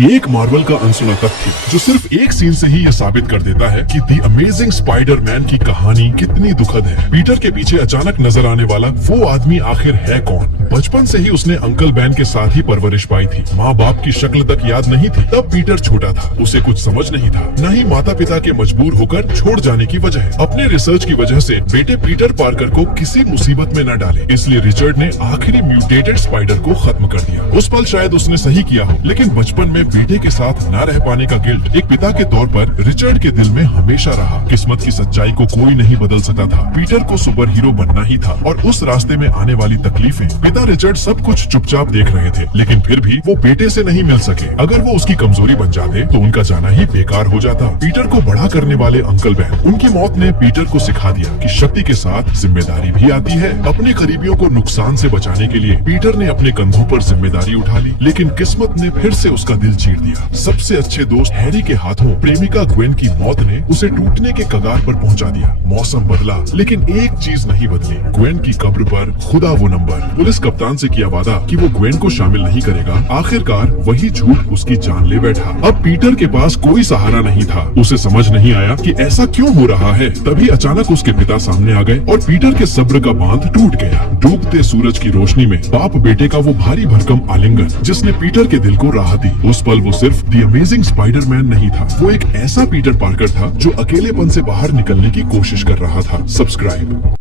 एक मार्वल का अनसुना तथ्य जो सिर्फ एक सीन से ही ये साबित कर देता है कि दी अमेजिंग स्पाइडरमैन की कहानी कितनी दुखद है। पीटर के पीछे अचानक नजर आने वाला वो आदमी आखिर है कौन? बचपन से ही उसने अंकल बैन के साथ ही परवरिश पाई थी। माँ बाप की शक्ल तक याद नहीं थी। तब पीटर छोटा था, उसे कुछ समझ नहीं था, न ही माता पिता के मजबूर होकर छोड़ जाने की वजह। अपने रिसर्च की वजह से बेटे पीटर पार्कर को किसी मुसीबत में न डाले, इसलिए रिचर्ड ने आखिरी म्यूटेटेड स्पाइडर को खत्म कर दिया। उस पल शायद उसने सही किया हो, लेकिन बचपन में बेटे के साथ न रह पाने का गिल्ट एक पिता के तौर पर रिचर्ड के दिल में हमेशा रहा। किस्मत की सच्चाई को कोई नहीं बदल सकता था। पीटर को सुपर हीरो बनना ही था और उस रास्ते में आने वाली तकलीफें। पिता रिचर्ड सब कुछ चुपचाप देख रहे थे, लेकिन फिर भी वो बेटे से नहीं मिल सके। अगर वो उसकी कमजोरी बन जाते तो उनका जाना ही बेकार हो जाता। पीटर को बड़ा करने वाले अंकल बैन, उनकी मौत ने पीटर को सिखा दिया कि शक्ति के साथ जिम्मेदारी भी आती है। अपने करीबियों को नुकसान से बचाने के लिए पीटर ने अपने कंधों पर जिम्मेदारी उठा ली, लेकिन किस्मत ने फिर से उसका दिल चीर दिया। सबसे अच्छे दोस्त हैरी के हाथों प्रेमिका ग्वेन की मौत ने उसे टूटने के कगार पर पहुंचा दिया। मौसम बदला, लेकिन एक चीज नहीं बदली। ग्वेन की कब्र पर खुदा वो नंबर। पुलिस कप्तान से किया वादा कि वो ग्वेन को शामिल नहीं करेगा। आखिरकार वही झूठ उसकी जान ले बैठा। अब पीटर के पास कोई सहारा नहीं था। उसे समझ नहीं आया कि ऐसा क्यों हो रहा है। तभी अचानक उसके पिता सामने आ गए और पीटर के सब्र का बांध टूट गया। डूबते सूरज की रोशनी में बाप बेटे का वो भारी भरकम आलिंगन, जिसने पीटर के दिल को राहत दी। उस पल वो सिर्फ दी अमेजिंग स्पाइडरमैन नहीं था, वो एक ऐसा पीटर पार्कर था जो अकेलेपन से बाहर निकलने की कोशिश कर रहा था। सब्सक्राइब।